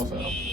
myself out.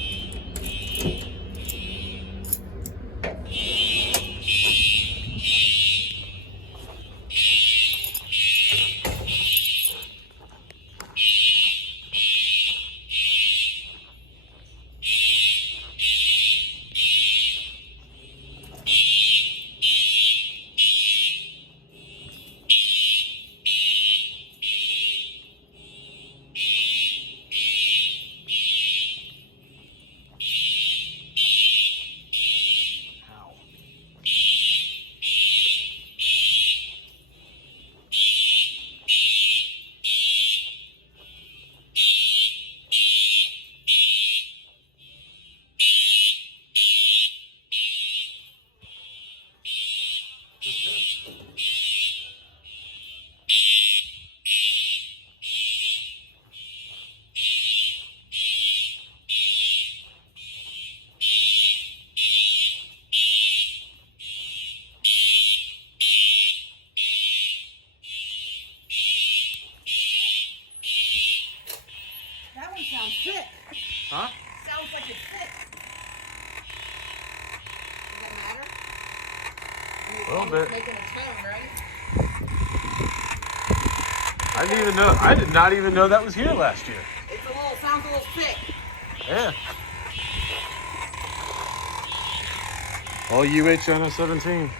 That one sounds sick. Huh? Sounds like it's sick. Does that matter? I mean, it's A little almost bit. making a tone, right? I didn't even know. I did not even know that was here last year. It's a little, sounds a little sick. Yeah. All UH on a 17.